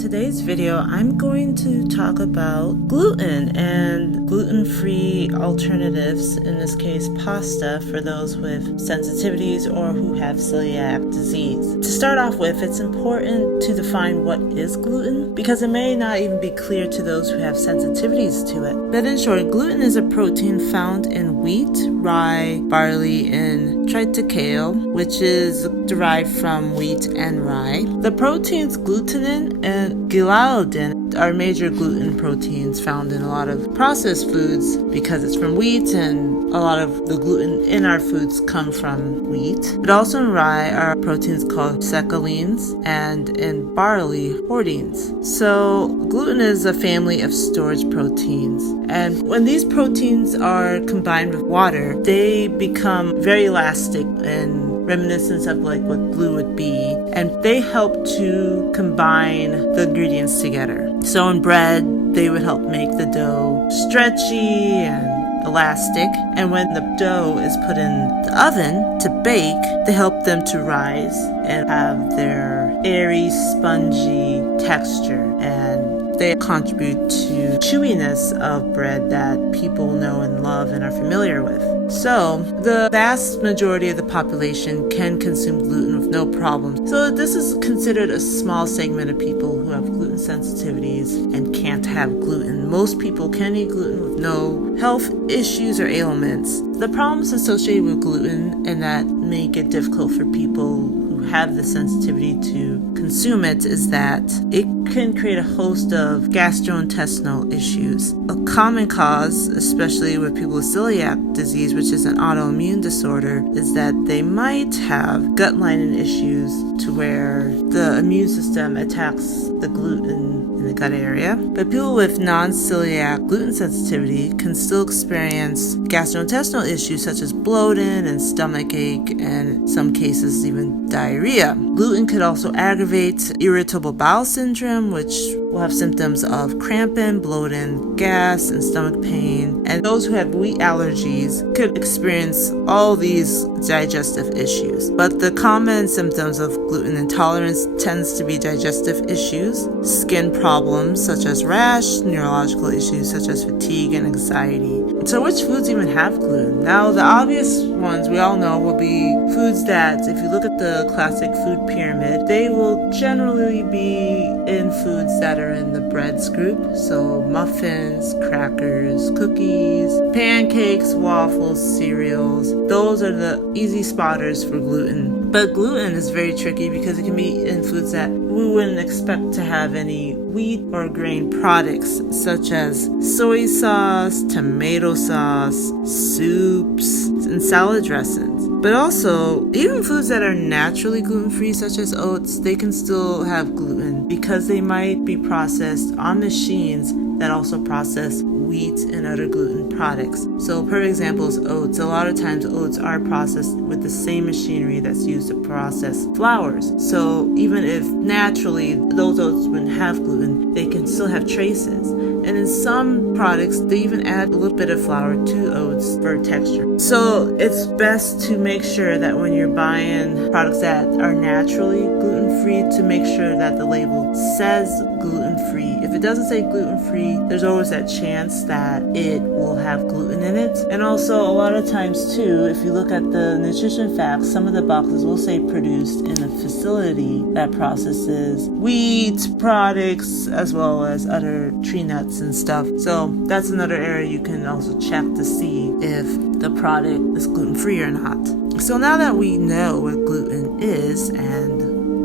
today's video, I'm going to talk about gluten and gluten-free alternatives, in this case pasta, for those with sensitivities or who have celiac disease. To start off with, it's important to define what is gluten because it may not even be clear to those who have sensitivities to it. But in short, gluten is a protein found in wheat, rye, barley, and triticale, which is derived from wheat and rye. The proteins glutenin and gliadin are major gluten proteins found in a lot of processed foods because it's from wheat, and a lot of the gluten in our foods come from wheat. But also in rye are proteins called secalines, and in barley, hordeins. So gluten is a family of storage proteins, and when these proteins are combined with water, they become very elastic and reminiscent of like what glue would be, and they help to combine the ingredients together. So in bread, they would help make the dough stretchy and elastic, and when the dough is put in the oven to bake, they help them to rise and have their airy, spongy texture, and they contribute to chewiness of bread that people know and love and are familiar with. So, the vast majority of the population can consume gluten with no problem. So this is considered a small segment of people who have gluten sensitivities and can't have gluten. Most people can eat gluten with no health issues or ailments. The problems associated with gluten and that make it difficult for people who have the sensitivity to consume it is that it can create a host of gastrointestinal issues. A common cause, especially with people with celiac disease, which is an autoimmune disorder, is that they might have gut lining issues to where the immune system attacks the gluten in the gut area. But people with non-celiac gluten sensitivity can still experience gastrointestinal issues such as bloating and stomach ache, and in some cases even diarrhea. Gluten could also aggravate irritable bowel syndrome, which will have symptoms of cramping, bloating, gas, and stomach pain. And those who have wheat allergies could experience all these digestive issues. But the common symptoms of gluten intolerance tends to be digestive issues, skin problems such as rash, neurological issues such as fatigue and anxiety. So which foods even have gluten? Now, the obvious ones we all know will be foods that, if you look at the classic food pyramid, they will generally be in foods that are in the breads group. So muffins, crackers, cookies, pancakes, waffles, cereals. Those are the easy spotters for gluten. But gluten is very tricky because it can be in foods that we wouldn't expect to have any wheat or grain products, such as soy sauce, tomato sauce, soups, and salad dressings. But also, even foods that are naturally gluten-free, such as oats, they can still have gluten because they might be processed on machines that also process wheat and other gluten products. So perfect example is oats. A lot of times oats are processed with the same machinery that's used to process flours. So even if naturally those oats wouldn't have gluten, they can still have traces. And in some products, they even add a little bit of flour to oats for texture. So it's best to make sure that when you're buying products that are naturally gluten-free, to make sure that the label says gluten-free. If it doesn't say gluten-free, there's always that chance that it will have gluten in it. And also, a lot of times too, if you look at the nutrition facts, some of the boxes will say produced in a facility that processes wheat products as well as other tree nuts and stuff. So that's another area you can also check to see if the product is gluten-free or not. So now that we know what gluten is and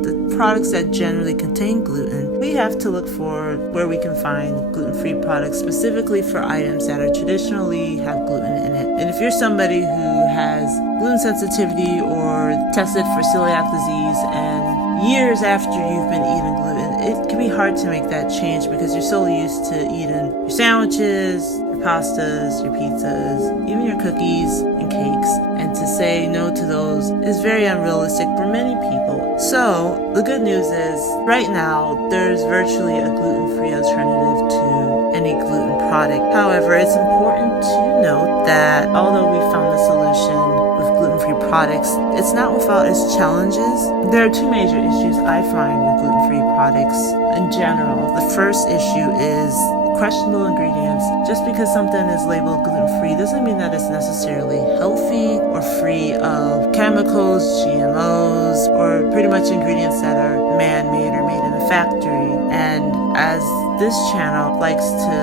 the products that generally contain gluten, we have to look for where we can find gluten-free products specifically for items that are traditionally have gluten in it. And if you're somebody who has gluten sensitivity or tested for celiac disease and years after you've been eating gluten, it can be hard to make that change because you're so used to eating your sandwiches, your pastas, your pizzas, even your cookies and cakes. And to say no to those is very unrealistic for many people. So the good news is right now there's virtually a gluten-free alternative to any gluten product. However, it's important to note that although we found a solution with gluten-free products, products, it's not without its challenges. There are two major issues I find with gluten-free products in general. The first issue is questionable ingredients. Just because something is labeled gluten-free doesn't mean that it's necessarily healthy or free of chemicals, GMOs, or pretty much ingredients that are man-made or made in a factory. And as this channel likes to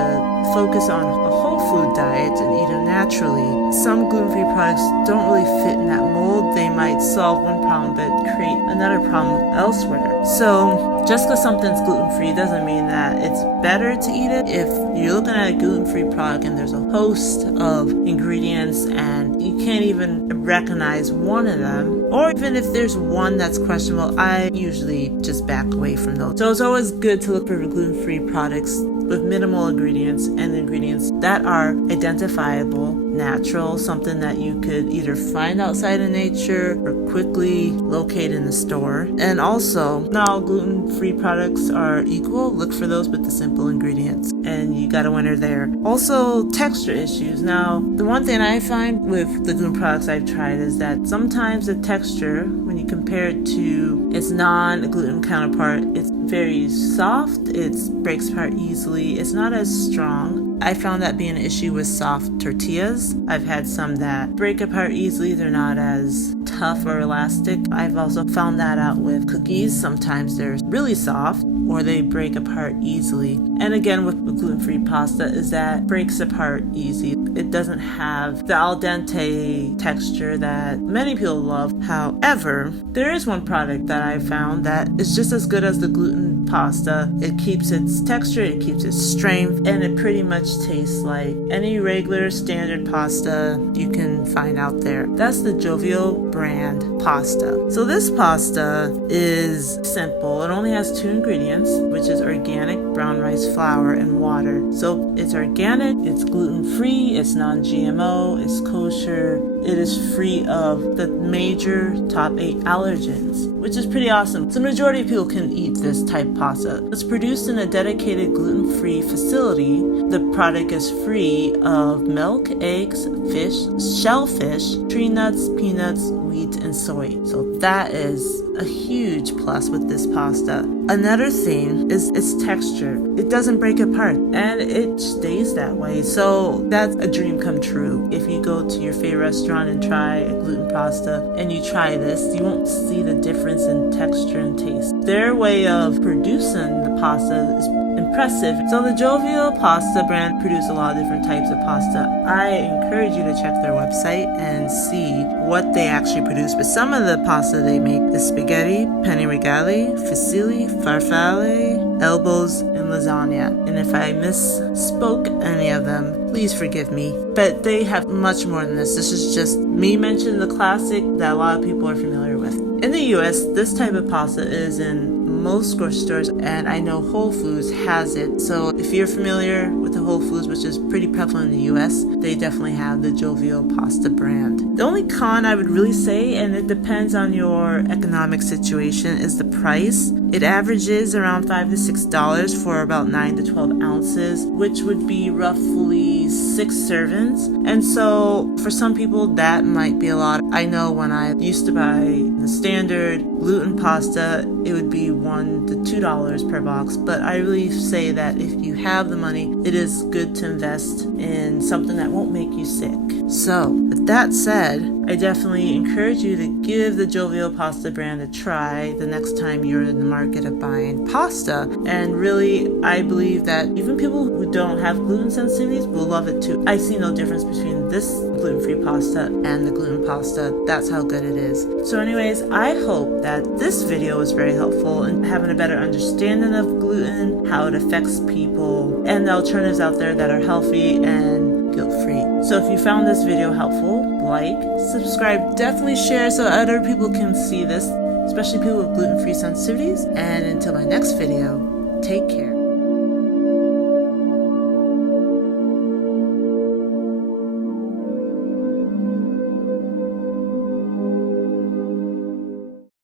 focus on a whole food diet and eat it naturally, some gluten-free products don't really fit in that mold. They might solve one problem but create another problem elsewhere. So just because something's gluten-free doesn't mean that it's better to eat it. If you're looking at a gluten-free product and there's a host of ingredients and you can't even recognize one of them, or even if there's one that's questionable, I usually just back away from those. So it's always good to look for gluten-free products with minimal ingredients and ingredients that are identifiable, natural, something that you could either find outside in nature or quickly locate in the store. And also, not all gluten-free products are equal. Look for those with the simple ingredients, and you got a winner there. Also, texture issues. Now, the one thing I find with the gluten products I've tried is that sometimes the texture, when you compare it to its non-gluten counterpart, it's very soft, it breaks apart easily, it's not as strong. I found that being an issue with soft tortillas. I've had some that break apart easily, they're not as tough or elastic. I've also found that out with cookies. Sometimes they're really soft or they break apart easily. And again, with gluten-free pasta, is that breaks apart easy. It doesn't have the al dente texture that many people love. However, there is one product that I found that is just as good as the gluten pasta. It keeps its texture, it keeps its strength, and it pretty much tastes like any regular standard pasta you can find out there. That's the Jovial brand pasta. So this pasta is simple. It only has 2 ingredients, which is organic brown rice flour and water. So it's organic, it's gluten-free, it's non-GMO, it's kosher, it is free of the major top 8 allergens, which is pretty awesome. So the majority of people can eat this type of pasta. It's produced in a dedicated gluten-free facility. The product is free of milk, eggs, fish, shellfish, tree nuts, peanuts, wheat, and soy. So that is a huge plus with this pasta. Another thing is its texture. It doesn't break apart and it stays that way. So that's a dream come true. If you go to your favorite restaurant and try a gluten pasta and you try this, you won't see the difference in texture and taste. Their way of producing the pasta is impressive. So the Jovial pasta brand produce a lot of different types of pasta. I encourage you to check their website and see what they actually produce. But some of the pasta they make is spaghetti, penne regali, fusilli, farfalle, elbows, and lasagna. And if I misspoke any of them, please forgive me. But they have much more than this. This is just me mentioning the classic that a lot of people are familiar with. In the US, this type of pasta is in most grocery stores, and I know Whole Foods has it. So if you're familiar with the Whole Foods, which is pretty prevalent in the US, they definitely have the Jovial pasta brand. The only con I would really say, and it depends on your economic situation, is the price. It averages around $5 to $6 for about 9 to 12 ounces, which would be roughly 6 servings. And so for some people that might be a lot. I know when I used to buy the standard gluten pasta, it would be $1 to $2 per box. But I really say that if you have the money, it is good to invest in something that won't make you sick. So with that said, I definitely encourage you to give the Jovial pasta brand a try the next time you're in the market of buying pasta. And really, I believe that even people who don't have gluten sensitivities will love it too. I see no difference between this gluten-free pasta and the gluten pasta. That's how good it is. So anyways, I hope that this video was very helpful in having a better understanding of gluten, how it affects people, and the alternatives out there that are healthy and guilt-free. So if you found this video helpful, like, subscribe, definitely share so other people can see this, especially people with gluten-free sensitivities. And until my next video, take care.